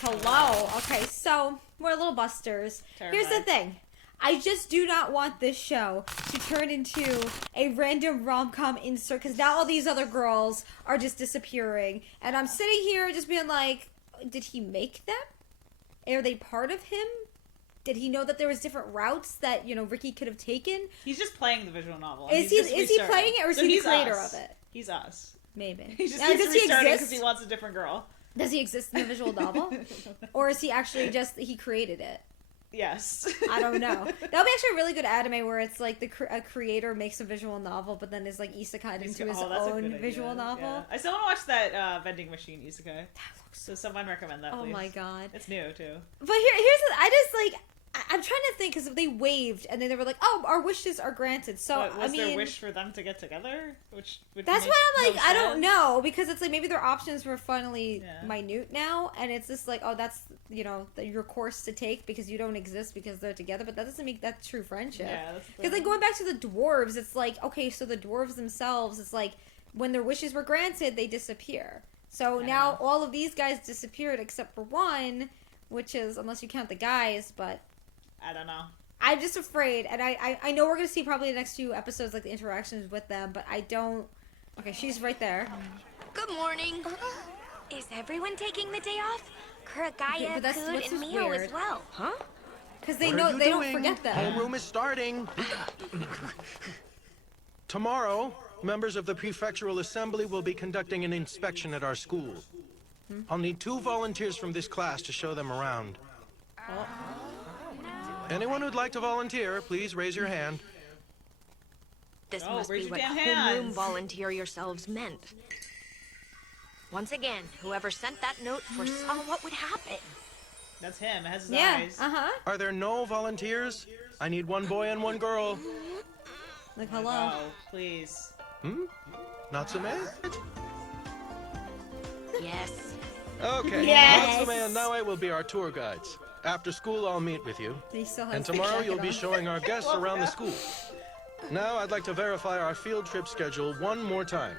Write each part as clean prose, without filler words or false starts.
Hello. Okay, so we're little busters. Terrified. Here's the thing. I just do not want this show to turn into a random rom-com insert because now all these other girls are just disappearing. And I'm sitting here just being like, did he make them? Are they part of him? Did he know that there was different routes that, Ricky could have taken? He's just playing the visual novel. Is he playing it or is he the creator of it? He's us. Maybe. He's just now, does he restarting exist? because he wants a different girl. Does he exist in the visual novel? Or is he actually he created it? Yes. I don't know. That would be actually a really good anime where it's like a creator makes a visual novel, but then is like isekai into his own visual novel. Yeah. I still want to watch that vending machine isekai. That looks so someone recommend that, please. Oh my god. It's new, too. But I'm trying to think because they waved and then they were like, "Oh, our wishes are granted." So was their wish for them to get together? Which would that's make what I'm like. no I sense. don't know because it's like maybe their options were finally minute now, and it's just like, oh, that's your course to take because you don't exist because they're together. But that doesn't make that true friendship. Yeah, because like going back to the dwarves, it's like okay, so the dwarves themselves, it's like when their wishes were granted, they disappear. So now all of these guys disappeared except for one, which is unless you count the guys, but. I don't know. I'm just afraid, and I know we're going to see probably the next few episodes, like the interactions with them, but I don't... Okay, she's right there. Good morning. Is everyone taking the day off? Kuragaya, Kud, and Mio as well. Huh? Because they don't forget them. Homeroom is starting. Tomorrow, members of the Prefectural Assembly will be conducting an inspection at our school. I'll need 2 volunteers from this class to show them around. Anyone who'd like to volunteer, please raise your hand. This must be what homeroom volunteer yourselves meant. Once again, whoever sent that note foresaw what would happen. That's him. It has his eyes. Are there no volunteers? I need 1 boy and 1 girl. Like, hello. Oh, please. Natsume? Yes. Okay. Yes. Natsume and Naue will be our tour guides. After school, I'll meet with you. And the tomorrow, you'll jacket be on. showing our guests around the school. Now, I'd like to verify our field trip schedule one more time.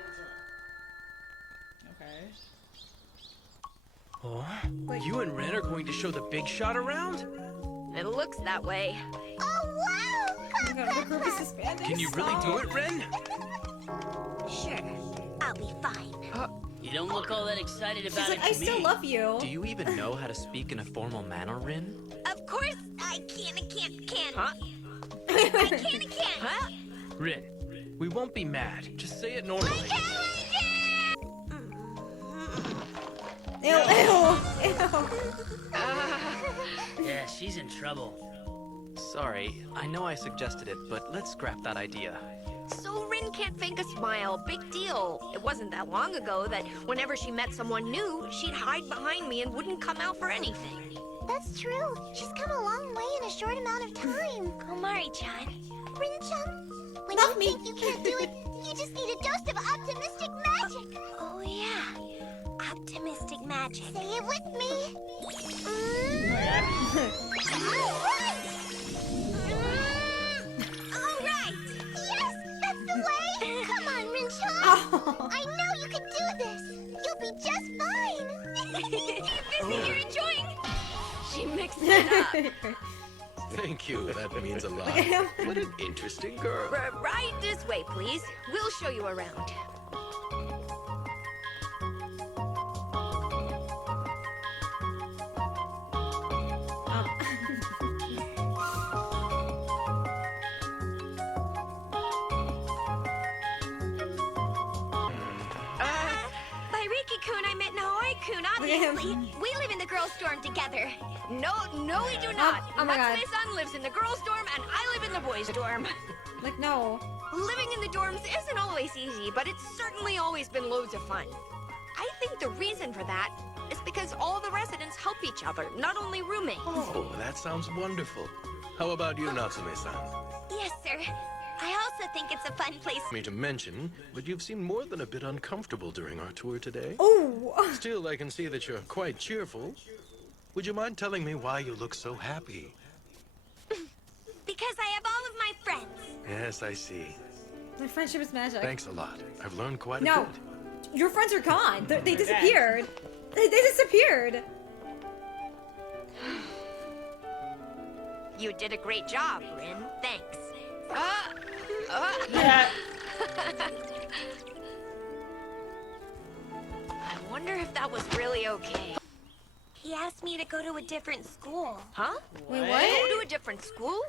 Okay. Oh, you and Ren are going to show the big shot around? It looks that way. Oh, wow! The group is disbanding. Can you really do it, Ren? Sure, I'll be fine. You don't look all that excited about She's like, it I to still me. love you. Do you even know how to speak in a formal manner, Ren? Of course, I can. Huh? I can. Huh? Ren, we won't be mad. Just say it normally. Ew, ew, ew. Yeah, she's in trouble. Sorry, I know I suggested it, but let's scrap that idea. So Rin can't fake a smile. Big deal. It wasn't that long ago that whenever she met someone new, she'd hide behind me and wouldn't come out for anything. That's true. She's come a long way in a short amount of time. Komari-chan. Rin-chan. When Love you me. think you can't do it, you just need a dose of optimistic magic. Oh, yeah. Optimistic magic. Say it with me. All right. Yes, that's the way. Come on, Rin-chan. Oh. I know you can do this. You'll be just fine. This you're enjoying. She mixed it up. Thank you. That means a lot. Look at him. What an interesting girl. Right this way, please. We'll show you around. By Riki-kun, I meant Naoi-kun, obviously. We live in the girls' dorm together. No, we do not. Oh my God. Natsume-san lives in the girls' dorm, and I live in the boys' dorm. Like, no. Living in the dorms isn't always easy, but it's certainly always been loads of fun. I think the reason for that is because all the residents help each other, not only roommates. Oh, that sounds wonderful. How about you, Natsume-san? Yes, sir. I also think it's a fun place. Me to mention, but you've seemed more than a bit uncomfortable during our tour today. Oh. Still, I can see that you're quite cheerful. Would you mind telling me why you look so happy? Because I have all of my friends. Yes, I see. My friendship is magic. Thanks a lot. I've learned quite a No. bit. Your friends are gone. They disappeared. They disappeared. You did a great job, Rin. Thanks. Yeah. I wonder if that was really okay. He asked me to go to a different school. Huh? Wait, Go what? to a different school?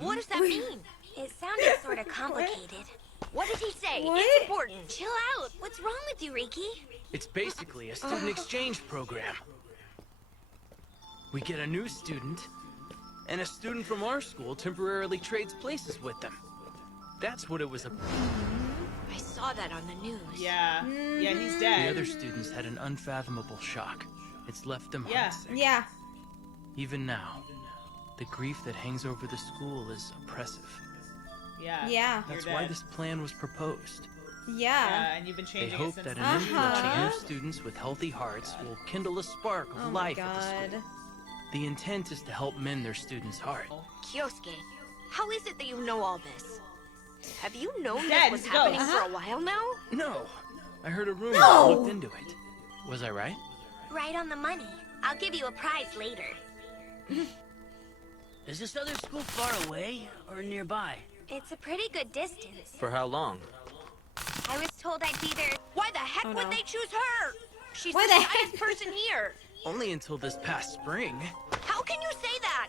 What does that mean? It sounded sort of complicated. What did he say? What? It's important. Chill out. What's wrong with you, Riki? It's basically a student exchange program. We get a new student, and a student from our school temporarily trades places with them. That's what it was about. I saw that on the news. Yeah. Yeah, he's The dead. other students had an unfathomable shock. It's left them Yeah. heartsick. Yeah. Even now, the grief that hangs over the school is oppressive. Yeah. Yeah. You're That's why dead. this plan was proposed. Yeah, Yeah. and you've been They changing hope it since that the an influx Uh-huh. of new students with healthy hearts will kindle a spark of Oh my life at the school. god. The intent is to help mend their students' heart. Kyosuke, how is it that you know all this? Have you known Dead, this was he's happening ghost. for a while now? No, I heard a rumor No! and looked into it. Was I right? Right on the money. I'll give you a prize later. Is this other school far away or nearby? It's a pretty good distance. For how long? I was told I'd be there. Why the heck Oh, would no. they choose her? She's Why the the shyest heck? person here. Only until this past spring. How can you say that?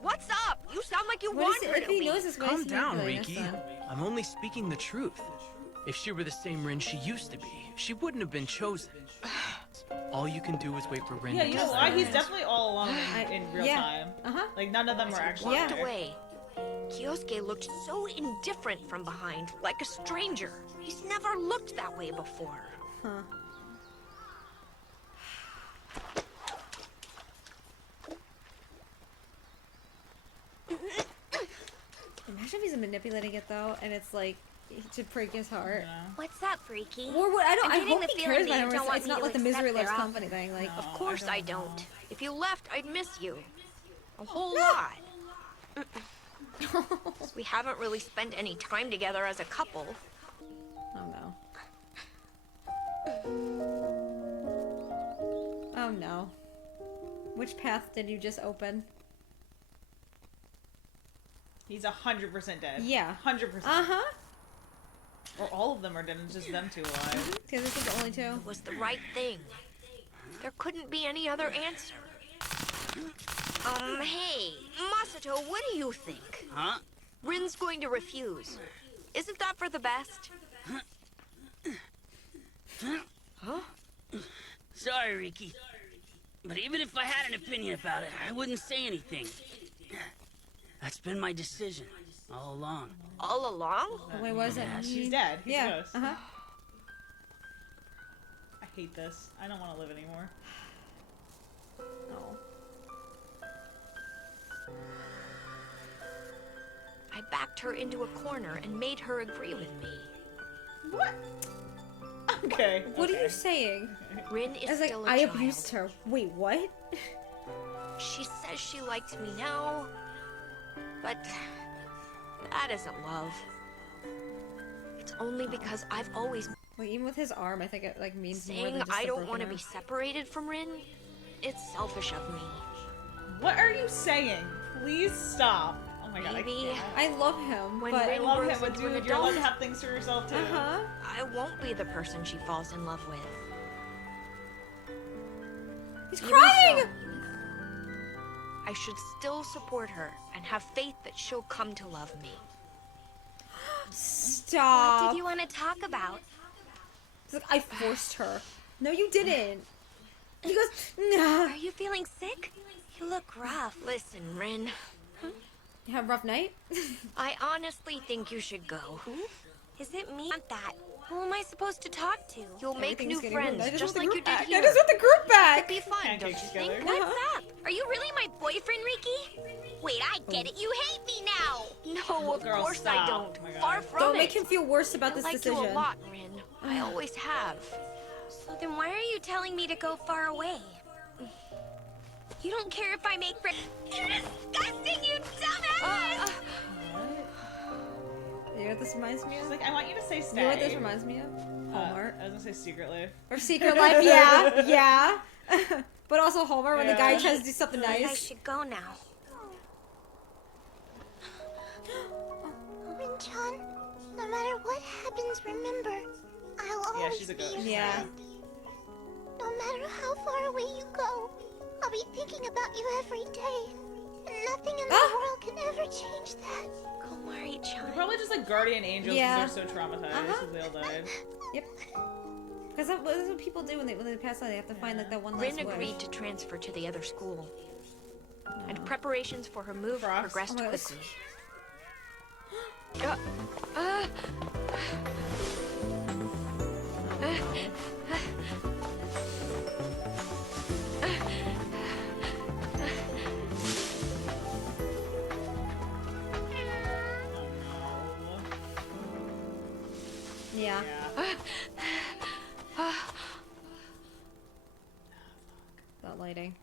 What's up? You sound like you What want is her it? to If he be. knows this, Calm down, Riki. Riki. I'm only speaking the truth. If she were the same Rin she used to be, she wouldn't have been chosen. All you can do is wait for Rin Yeah, to you get know why? there. He's definitely all alone in real yeah. time. Uh-huh. Like, none of them were actually Walked there. away. Kyosuke looked so indifferent from behind, like a stranger. He's never looked that way before. Huh. Imagine if he's manipulating it though, and it's like to break his heart. What's up, Riki? Or what? I don't. I'm I getting hope the he feeling cares that you about him. don't want It's me not to like the misery accept loves their company thing. Like, Of course I don't know. don't. If you left, I'd miss you. A whole lot. We haven't really spent any time together as a couple. oh no. Oh no. Which path did you just open? He's 100% dead. Yeah. 100%. Uh-huh. Or all of them are dead, and just them two alive. Because this is the only two. It was the right thing. There couldn't be any other answer. Hey, Masato, what do you think? Huh? Rin's going to refuse. Isn't that for the best? Huh? Sorry, Riki. But even if I had an opinion about it, I wouldn't say anything. That's been my decision all along. All along? Wait, what does that Yes. mean? He's dead. He's a Yeah. ghost. Uh-huh. I hate this. I don't want to live anymore. Oh. I backed her into a corner and made her agree with me. What? Okay. What are okay. you saying? Rin is I was like, still a I child. abused her. Wait, what? She says she likes me now, but that isn't love. It's only because I've always Like, even with his arm, I think it like means more saying than just I the don't broken want to arm. be separated from Rin. It's selfish of me. What are you saying? Please stop. Oh my god, Maybe. I can't. I love him, When but I Rin love grows him, but into an dude, you're allowed to adult, have things for yourself too. uh-huh. I won't be the person she falls in love with. He's Even crying. so, I should still support her and have faith that she'll come to love me. Stop. What did you want to talk about? He's like, I forced her. No, you didn't. He goes, nah. Are you feeling sick? You look rough. Listen, Rin, You have a rough night? I honestly think you should go. Is it me? Not that. Who am I supposed to talk to? You'll make Everything's new getting ruined. friends, I just want the like you group did back. here. I just want the group back. It'd be fun, don't you Pancakes think? together. What's up? Are you really my boyfriend, Riki? Wait, I get it. You hate me now. No, of Girl, course I stop. don't. Oh my God. Far from Don't it. make him feel worse about I this like decision. you a lot, Rin. I always have. So then why are you telling me to go far away? You don't care if I make friends. You're disgusting, you dumbass! You know what this reminds me of? She's like, I want you to say stay. You know what this reminds me of? Hallmark. I was gonna say Secret Life. Or Secret Life, yeah, yeah. But also Hallmark when the guy Yeah. tries to do something I nice. should go now. Rin-chan, no matter what happens, remember, I'll Yeah, always she's a be ghost. your Yeah. friend. No matter how far away you go, I'll be thinking about you every day. And nothing in the world can ever change that. Komari-chan. They're probably just like guardian angels Yeah. because they're so traumatized because they all died. Yep. Because that's what people do when they pass out. They have to find like that one last Rin wish. agreed to transfer to the other school. And preparations for her move Frost. progressed Oh my God. quickly. Uh, uh, Yeah. That lighting.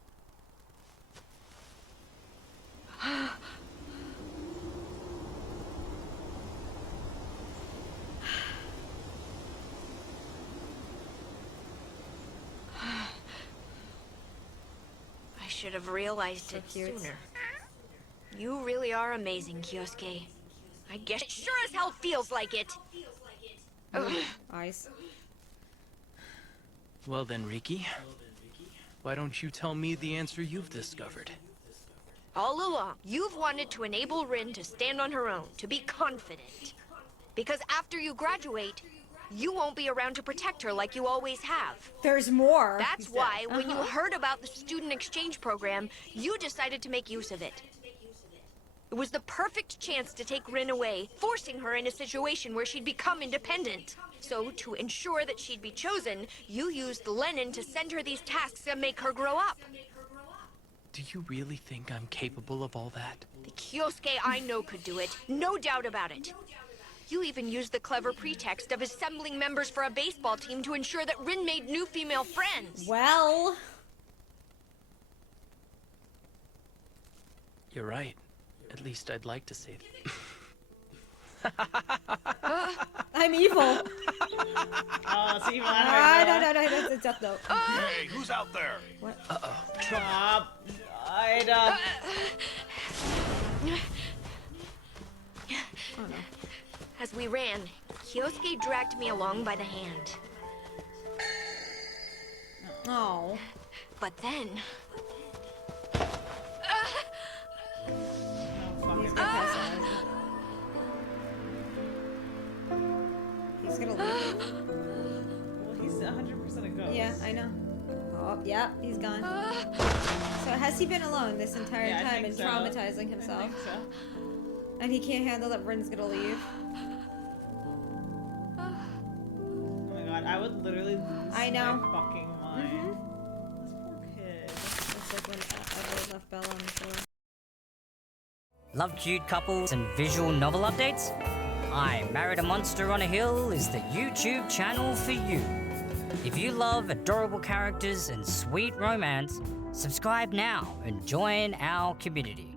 I should have realized it cute. sooner. You really are amazing, Kyosuke. I guess it sure as hell feels like it. Ugh. Eyes. Well then, Riki, why don't you tell me the answer you've discovered? All along, you've wanted to enable Rin to stand on her own, to be confident. Because after you graduate, you won't be around to protect her like you always have. There's more. That's why, when you heard about the student exchange program, you decided to make use of it. It was the perfect chance to take Rin away, forcing her in a situation where she'd become independent. So, to ensure that she'd be chosen, you used Lennon to send her these tasks and make her grow up. Do you really think I'm capable of all that? The Kyosuke I know could do it, no doubt about it. You even used the clever pretext of assembling members for a baseball team to ensure that Rin made new female friends. Well. You're right. At least I'd like to say that. I'm evil. Oh, so even Ah, that no, that's a death note. Hey, who's out there? Stop. I'd, Oh no. As we ran, Kyosuke dragged me along by the hand. Oh. But then, He's gonna pass out. He's gonna leave. well, he's 100% a ghost. Yeah, I know. Oh, yeah, he's gone. So has he been alone this entire Yeah, I time think and so. traumatizing I himself? think so. And he can't handle that Rin's gonna leave? Oh my god, I would literally lose I know. my fucking mind. This poor kid. It's like when Edward left Bella on the floor. Love cute couples and visual novel updates? I Married a Monster on a Hill is the YouTube channel for you. If you love adorable characters and sweet romance, subscribe now and join our community.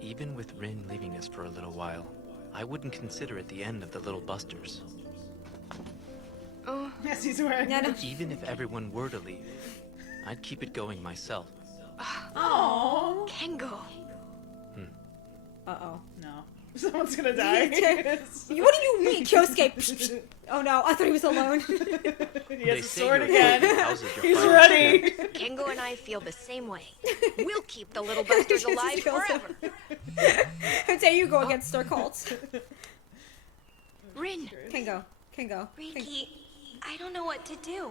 Even with Rin leaving us for a little while, I wouldn't consider it the end of the Little Busters. Yes, he's wearing. Yeah, no. Even if everyone were to leave, I'd keep it going myself. Oh Kengo. Uh-oh. no, someone's gonna die. What do you mean, Kyosuke? Oh no, I thought he was alone. He They has a say sword your again. avoiding houses your He's final ready. Kengo and I feel the same way. We'll keep the little busters alive forever. How dare you go against our cults? Rin, Can go. Riki, I don't know what to do.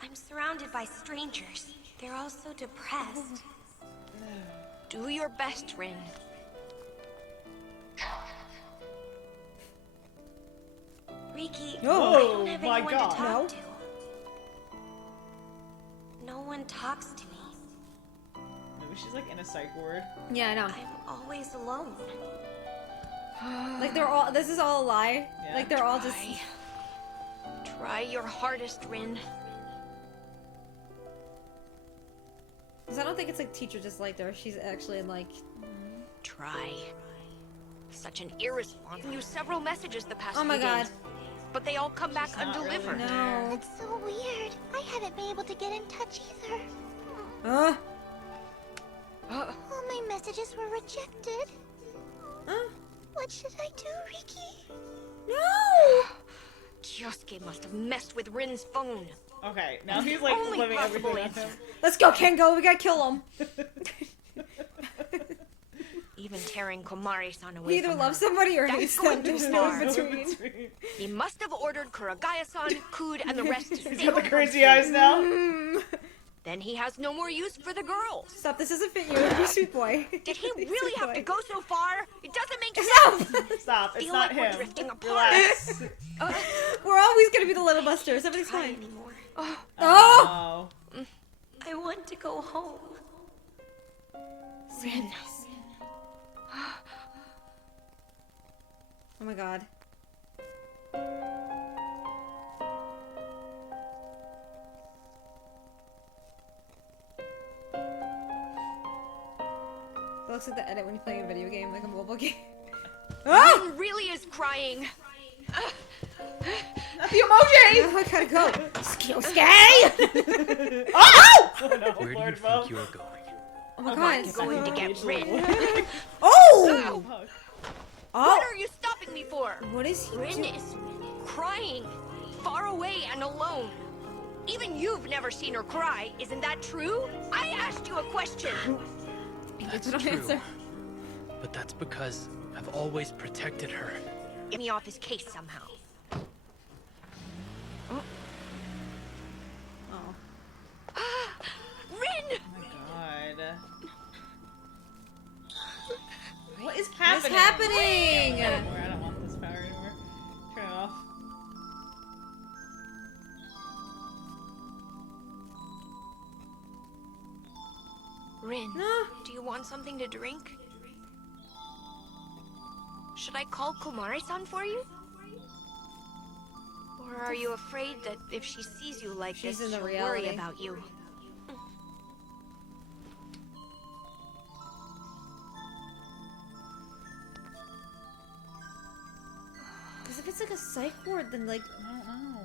I'm surrounded by strangers. They're all so depressed. do your best, Rin. Riki, Oh. I don't have my anyone God. to talk No? to. No one talks to me. Maybe she's like in a psych ward. Yeah, I know. I'm always alone. Like they're all. This is all a lie. Yeah. Like they're all just. Try your hardest, Rin. Because I don't think it's like teacher just liked her. She's actually like. Try. Such an irresponsible. You several messages the past Oh my few God. days, but they all come back not really undelivered. No. It's so weird. I haven't been able to get in touch either. Uh. All my messages What should I do, Riki? No! Kyosuke must have messed with Rin's phone. Okay, now he's like Only living possible everything on him. Let's go, Kengo. We gotta kill him. Even tearing Komari-san away He either from loves her. somebody or That's hates going them. too There's no far. in between. He must have ordered Kuragaya-san, Kud, and the rest to stay He's got the home crazy from eyes school. now. Mm. Then he has no more use for the girls. Stop, this doesn't fit you. You're a sweet boy. Did he Sweet really have boy. to go so far? It doesn't make Stop! sense. Stop, it's Feel not like we're him. drifting apart. Relax. We're always gonna be the little busters. Everything's Try fine. anymore. Oh! Oh. I want to go home. Rin. Oh my god. That looks like the edit when you're playing a video game, like a mobile game. Ah! Rin really is crying. Not the emoji! I gotta go. Kyosuke! Oh no, Where do you Lord think Bob. you're going? Oh my I'm god. going to get Rin. Oh! Oh, Oh! What are you stopping me for? What is he Rin doing? is crying, far away and alone. Even you've never seen her cry, isn't that true? I asked you a question. That's Little true. answer. But that's because I've always protected her. Get me off his case somehow. Oh. Rin! my god. What is What's happening? happening? I don't want this power anymore. Turn it off. Rin, No. do you want something to drink? Should I call Komari-san for you? Or are you afraid that if she sees you like She's this, in the she'll reality. worry about you? Because if it's like a psych ward, then like... I don't know.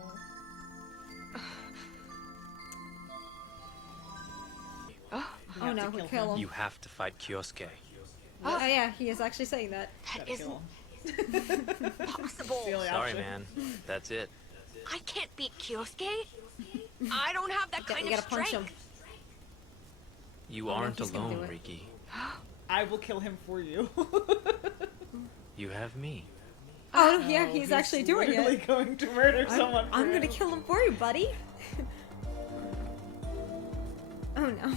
Oh no, to we'll kill kill him. You have to fight Kyosuke. Oh yeah, he is actually saying that. That Gotta isn't kill him. possible. The only Sorry, option. man. That's it. I can't beat Kyosuke. I don't have that You kind gotta of punch strength. him. You no, aren't he's gonna do alone, it. Riki. I will kill him for you. You have me. Oh yeah, he's actually doing literally it. going to murder someone. I'm for gonna him. kill him for you, buddy. Oh no.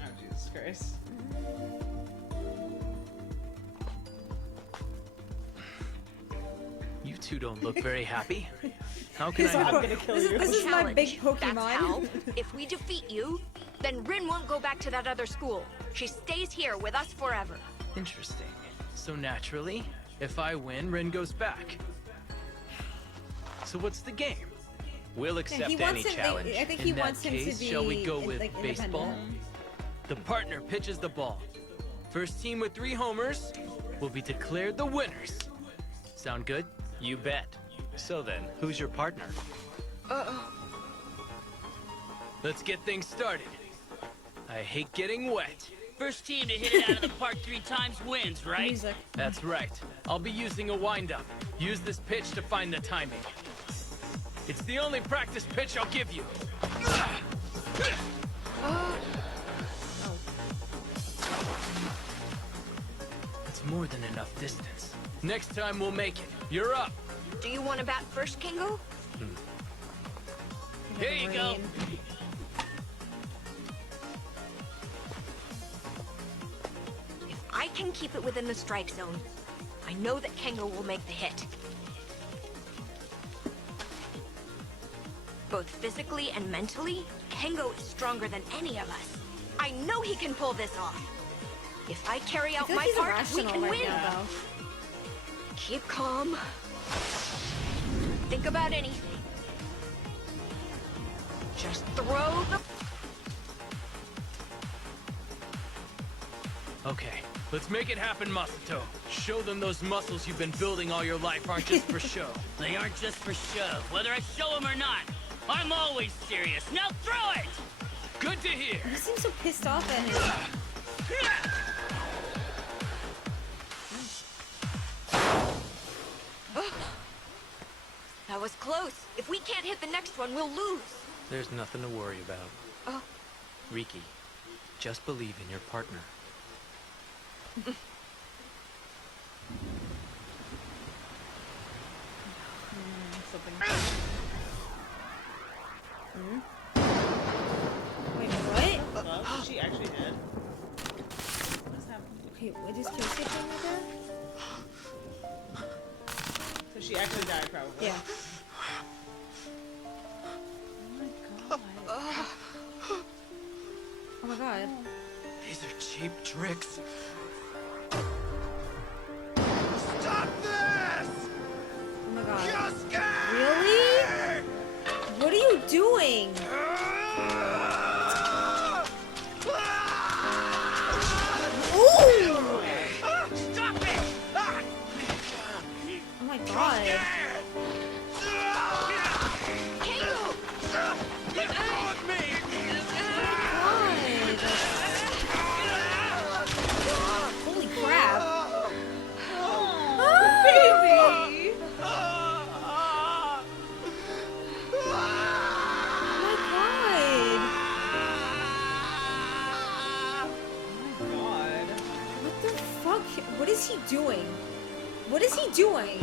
Oh Jesus Christ. You two don't look very happy. How can This I is help? I'm gonna kill you. This is my Challenge. big That's Pokemon. how. If we defeat you, then Rin won't go back to that other school. She stays here with us forever. Interesting. So naturally, if I win, Rin goes back. So what's the game? We'll accept he any wants him- challenge. I think In he that wants him to case, shall we be, go with like, baseball? independent. The partner pitches the ball. First team with 3 homers will be declared the winners. Sound good? You bet. So then, who's your partner? Let's get things started. I hate getting wet. First team to hit it out of the park 3 times wins, right? Music. That's right. I'll be using a windup. Use this pitch to find the timing. It's the only practice pitch I'll give you. It's more than enough distance. Next time we'll make it. You're up. Do you want to bat first, Kingo? Here you go. Rain. If I can keep it within the strike zone, I know that Kengo will make the hit. Both physically and mentally, Kengo is stronger than any of us. I know he can pull this off. If I carry I out feel like my he's part, we irrational can right win. now, though. Keep calm. Think about anything. Just throw the... Okay, Let's make it happen, Masato. Show them those muscles you've been building all your life aren't just for show. They aren't just for show. Whether I show them or not, I'm always serious. Now throw it! Good to hear. You seem so pissed off at him. That was close. If we can't hit the next one, we'll lose. There's nothing to worry about. Oh. Riki, just believe in your partner. Something. Wait, what? Well, she actually did. What's happening? Okay, what is Casey doing with that? So she actually died, probably. Yeah. Oh my god. These are cheap tricks. Stop this! Oh my god. Yosuke! Really? What are you doing? Ooh! Stop it! Oh my god. Holy crap. Baby! God. What the fuck? What is he doing? What is he doing?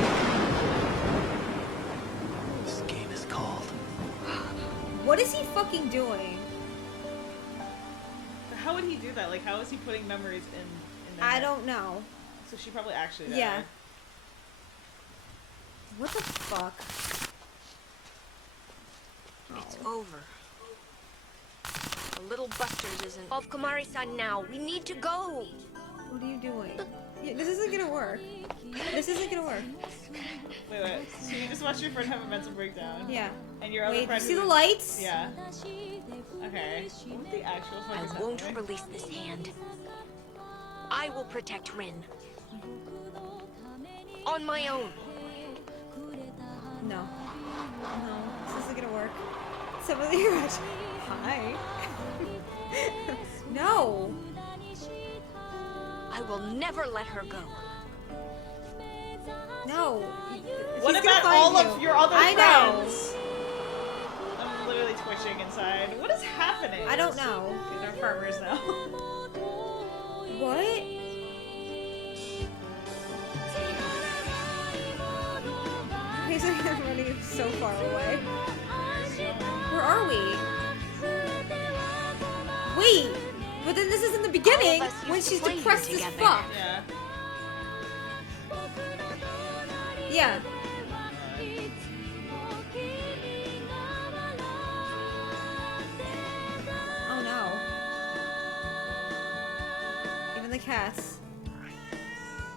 This game is called. What is he fucking doing? How would he do that? Like, how is he putting memories in there? I don't know. So she probably actually died. Yeah. What the fuck? It's over. The little Busters isn't. Of Komari-san now. We need to go. What are you doing? Yeah, this isn't gonna work. This isn't gonna work. Wait. So you just watched your friend have a mental breakdown? Yeah. And your other Wait, you friend see who the was- lights? Yeah. Okay. What the actual fuck is I won't happening? release this hand. I will protect Rin. On my own. No. No, this isn't gonna work. Some of the reaction. Hi. No. I will never let her go. No. What He's gonna about find all you. of your other I know. friends? I'm literally twitching inside. What is happening? I don't know. Okay, they're farmers now. What? He's like running so far away. Where are we? Wait, but then this is in the beginning All of us when used to she's play here depressed as together. fuck. Yeah. Yeah. Oh no. Even the cats.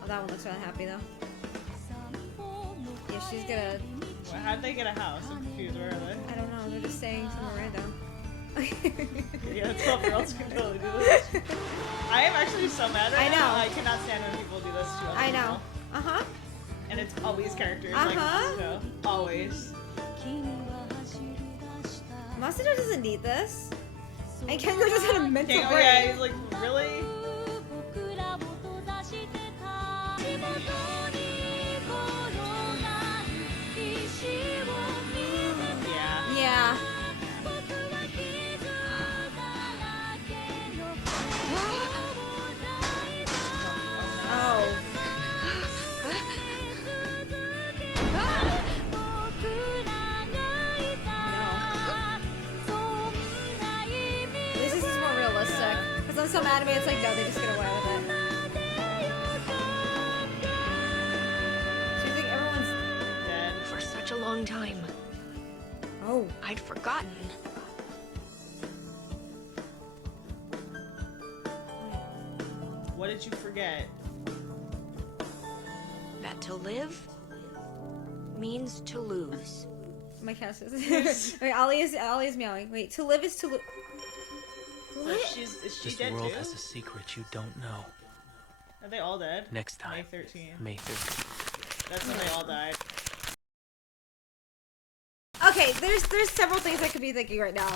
Oh, that one looks really happy though. Yeah, she's gonna. Well, how'd they get a house? I'm confused. Where are they? I don't know. They're just saying somewhere random. Yeah, 12 girls can totally do this. I am actually so mad right I know. now. I cannot stand when people do this to other I know. people. Uh huh. And it's always characters Uh-huh. like Masato. Always. Masato doesn't need this. And Kengo just had a mental King, oh break. yeah, he's like, really? Yeah. Yeah. Oh. This is more realistic. Because on some anime, it's like, no, they just get away with it. So you think everyone's... Dead. For such a long time. Oh. I'd forgotten. What did you forget? That to live means to lose. My cat says... Wait, Ollie is meowing. Wait, to live is to lose... So What? is she This dead world too? has a secret you don't know. Are they all dead? Next time. May 13th. May 13th. That's when they all died. Okay, there's several things I could be thinking right now.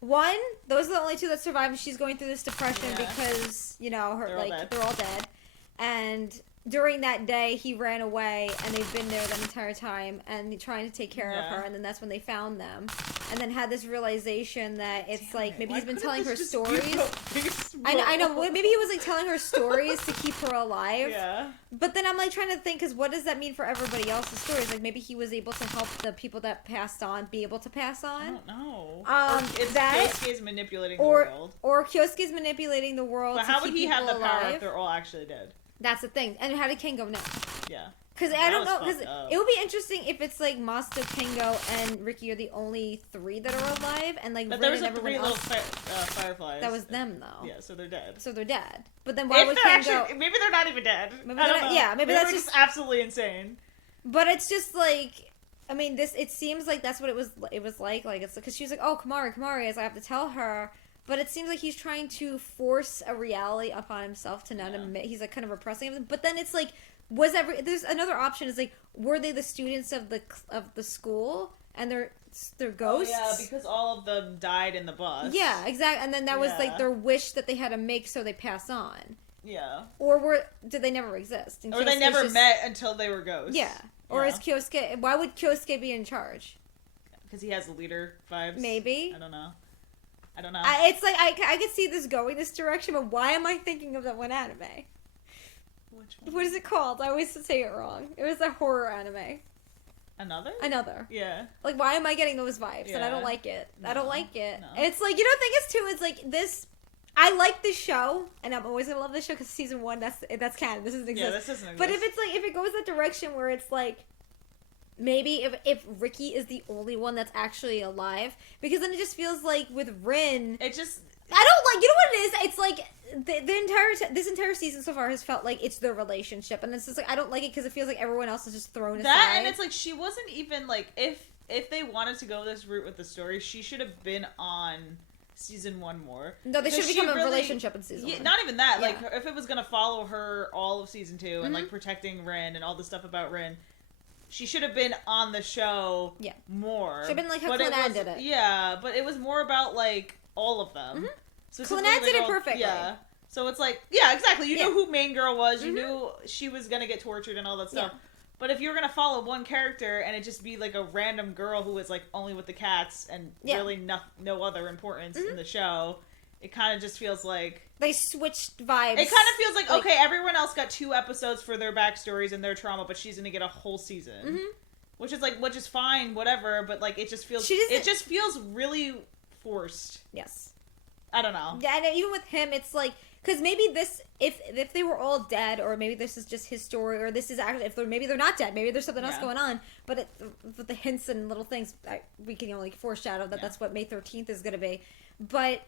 One, those are the only two that survived, and she's going through this depression because, you know, they're all dead. And during that day, he ran away, and they've been there the entire time, and trying to take care of her, and then that's when they found them. And then had this realization that it's maybe he's been telling her stories. I know, maybe he was like telling her stories to keep her alive. Yeah. But then I'm like trying to think, because what does that mean for everybody else's stories? Like maybe he was able to help the people that passed on be able to pass on. I don't know. It's that Kyosuke's manipulating the world. Or Kyosuke's manipulating the world. But to how keep would he have the alive. power if they're all actually dead? That's the thing. And how did Kengo know? Yeah. Because I don't know. Because it would be interesting if it's like Masta, Kengo, and Ricky are the only three that are alive, and like but Rin there was and everyone three else. little fireflies. That was them though. Yeah, so they're dead. So they're dead. But then why would Kengo? Maybe they're not even dead. Maybe I they're don't not, know. yeah, maybe that's just absolutely insane. But it's just like, I mean, this. It seems like that's what it was. It was like it's because she was like, "Oh, Kamari," as I have to tell her. But it seems like he's trying to force a reality upon himself to not admit. He's like kind of repressing everything. But then it's like, there's another option is like, were they the students of the school and they're ghosts? Oh, yeah, because all of them died in the bus. Yeah, exactly. And then that was like their wish that they had to make so they pass on. Yeah. Or did they never exist? Or they never met until they were ghosts. Yeah. Or is Kyosuke? Why would Kyosuke be in charge? Because he has the leader vibes. Maybe. I don't know. It's like I could see this going this direction, but why am I thinking of that one anime? Which one? What is it called? I always say it wrong. It was a horror anime. Another. Yeah. Like, why am I getting those vibes? And I don't like it. No. I don't like it. No. It's like, you know, the thing is too. It's like this. I like this show, and I'm always gonna love this show because season 1. That's canon. This doesn't exist. Yeah, this doesn't exist. But if it's like, if it goes that direction where it's like, maybe if Ricky is the only one that's actually alive, because then it just feels like with Rin, it just, I don't like, you know what it is? It's like this entire season so far has felt like it's their relationship, and it's just like I don't like it because it feels like everyone else is just thrown aside. And it's like she wasn't even like, if they wanted to go this route with the story, she should have been on season 1 more. No, they should have become a relationship in season 1. Not even that. Like, if it was gonna follow her all of season 2 and like protecting Rin and all the stuff about Rin, she should have been on the show more. Should have been like how Clannad did it. Yeah, but it was more about like all of them. So Clannad did it perfectly. Yeah. So it's like, yeah, exactly. You knew who main girl was. You knew she was gonna get tortured and all that stuff. Yeah. But if you're gonna follow one character and it just be like a random girl who is like only with the cats and really no other importance in the show, it kind of just feels like they switched vibes. It kind of feels like, okay, everyone else got 2 episodes for their backstories and their trauma, but she's gonna get a whole season, which is fine, whatever. But like, it just feels really forced. Yes, I don't know. Yeah, and even with him, it's like, because maybe this, if they were all dead, or maybe this is just his story, or this is actually, maybe they're not dead, maybe there's something else going on. But with the hints and little things, we can only foreshadow that that's what May 13th is gonna be, but.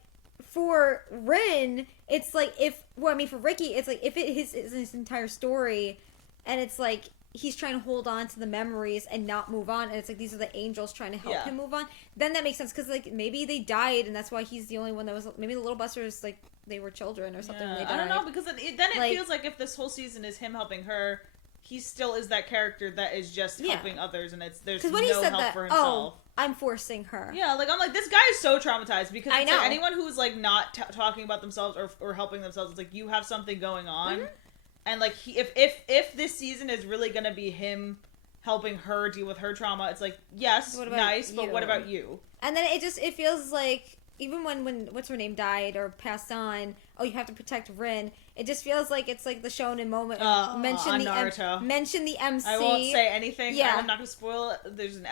For Rin, it's like for Ricky, it's like if it is his entire story, and it's like he's trying to hold on to the memories and not move on, and it's like these are the angels trying to help him move on. Then that makes sense because like maybe they died, and that's why he's the only one that was. Maybe the little busters like they were children or something. When they died. I don't know because then it feels like if this whole season is him helping her, he still is that character that is just helping others, and there's no help for himself. I'm forcing her. Yeah, like I'm like, this guy is so traumatized because I know. Like, anyone who's like not talking about themselves or helping themselves, it's like you have something going on, and like if this season is really gonna be him helping her deal with her trauma, it's like yes, nice, but what about you? And then it feels like even when what's her name died or passed on, you have to protect Rin. It just feels like it's like the shonen moment. Mention the MC. I won't say anything. Yeah. I'm not gonna spoil it. There's an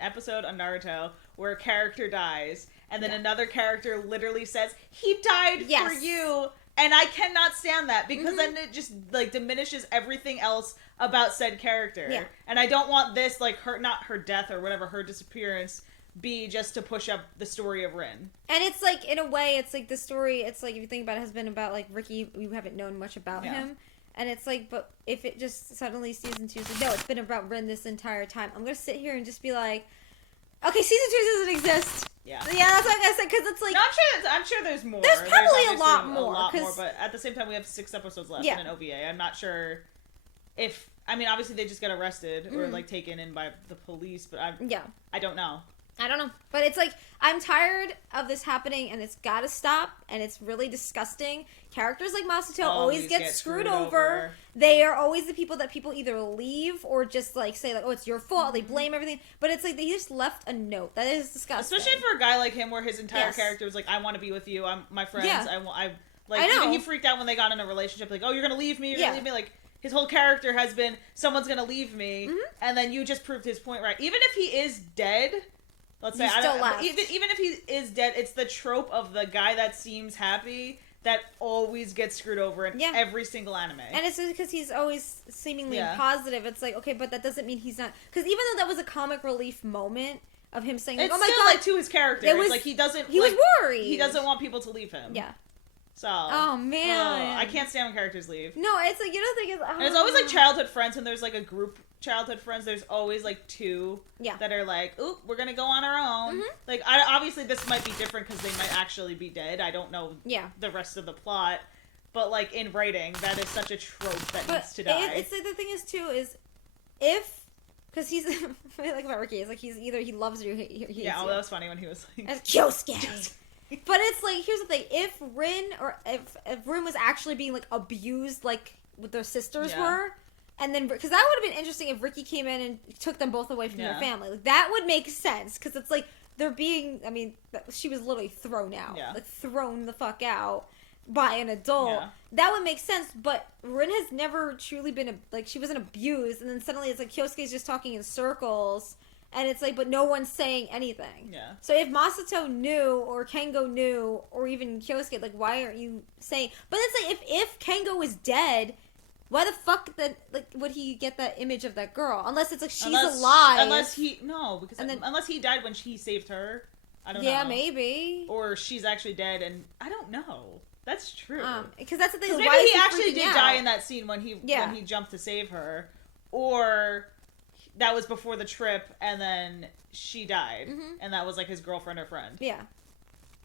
episode on Naruto where a character dies, and then another character literally says, "He died for you," and I cannot stand that because then it just like diminishes everything else about said character. Yeah. And I don't want this like not her death or whatever, her disappearance. Be just to push up the story of Rin. And it's like, in a way, it's like the story, it's like, if you think about it, has been about, like, Ricky, we haven't known much about him. And it's like, but if it just suddenly season 2 is like, no, it's been about Rin this entire time. I'm gonna sit here and just be like, okay, season 2 doesn't exist. Yeah. Yeah, that's what I gotta say, because it's like... No, I'm sure there's more. There's probably a lot obviously more, but at the same time, we have 6 episodes left in an OVA. I'm not sure if... I mean, obviously, they just got arrested or, like, taken in by the police, but I don't know. I don't know. But it's like, I'm tired of this happening, and it's gotta stop, and it's really disgusting. Characters like Masato always get screwed over. They are always the people that people either leave or just, like, say, like, oh, it's your fault. They blame everything. But it's like, they just left a note. That is disgusting. Especially for a guy like him, where his entire character was like, I want to be with you. I'm my friends. Yeah. I know. Even he freaked out when they got in a relationship. Like, oh, you're gonna leave me. You're gonna leave me. Like, his whole character has been, someone's gonna leave me. And then you just proved his point right. Even if he is dead... Let's say, even if he is dead, it's the trope of the guy that seems happy that always gets screwed over in every single anime. And it's because he's always seemingly positive. It's like, okay, but that doesn't mean he's not... Because even though that was a comic relief moment of him saying, like, it's oh my still, god... like, to his character. It's like, he doesn't... He was worried. He doesn't want people to leave him. Yeah. So... Oh, man. I can't stand when characters leave. No, it's like, you know, the thing is... And it's always, like, childhood friends, when there's, like, a group... childhood friends, there's always like 2 that are like, oop, we're gonna go on our own. Like, obviously this might be different because they might actually be dead. I don't know the rest of the plot, but like in writing, that is such a trope that needs to die. It's like, the thing is too is if because he's what I like about Ricky is like he's either he loves you or he hates you. That was funny when he was like Kyosuke. But it's like, here's the thing: if Rin if Rin was actually being like abused like what their sisters were. And then, because that would have been interesting if Ricky came in and took them both away from their family. Like, that would make sense, because it's like, they're being, I mean, she was literally thrown out. Like, thrown the fuck out by an adult. That would make sense, but Rin has never truly been, like, she wasn't abused, and then suddenly it's like, Kyosuke's just talking in circles, and it's like, but no one's saying anything. So if Masato knew, or Kengo knew, or even Kyosuke, like, why aren't you saying, but it's like, if Kengo was dead... Why the fuck would he get that image of that girl? Unless it's like she's alive. Unless he died when she saved her. I don't know. Yeah, maybe. Or she's actually dead, and I don't know. That's true. Because that's the thing. Maybe he actually did die in that scene when he jumped to save her, or that was before the trip, and then she died, and that was like his girlfriend or friend. Yeah.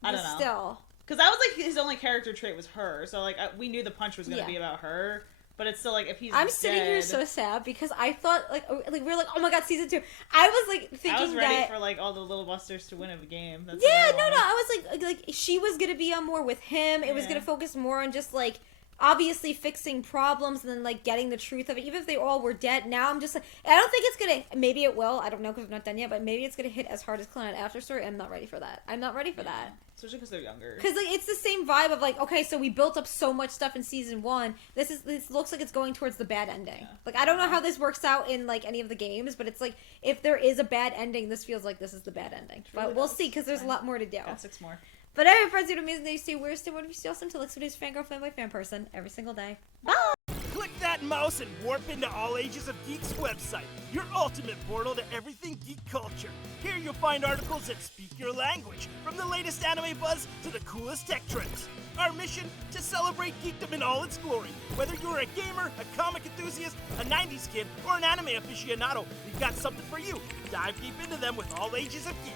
I don't know. Still, because that was like his only character trait was her. So like we knew the punch was going to be about her. But it's still like if he's sitting here so sad because I thought like we were like, oh my god, season 2. I was like thinking I was ready for like all the little busters to win a game. That's I was like she was gonna be on more with him. It was gonna focus more on just like obviously fixing problems and then like getting the truth of it. Even if they all were dead, now I'm just like I don't think it's gonna. Maybe it will. I don't know because I'm not done yet. But maybe it's gonna hit as hard as Clan After Story. I'm not ready for that. I'm not ready for that. Especially because they're younger. Because like it's the same vibe of like, okay, so we built up so much stuff in season 1. This looks like it's going towards the bad ending. Like I don't know how this works out in like any of the games, but it's like if there is a bad ending, this feels like this is the bad ending. But we'll see because there's a lot more to do. Got 6 more. But anyway, friends, you're amazing that you stay weird, stay wonderful, stay awesome to look today's fangirl, fanboy, fan person every single day. Bye. Click that mouse and warp into all ages of Geek's website, your ultimate portal to everything geek culture. Here you'll find articles that speak your language, from the latest anime buzz to the coolest tech trends. Our mission? To celebrate geekdom in all its glory. Whether you're a gamer, a comic enthusiast, a 90s kid, or an anime aficionado, we've got something for you. Dive deep into them with all ages of geek.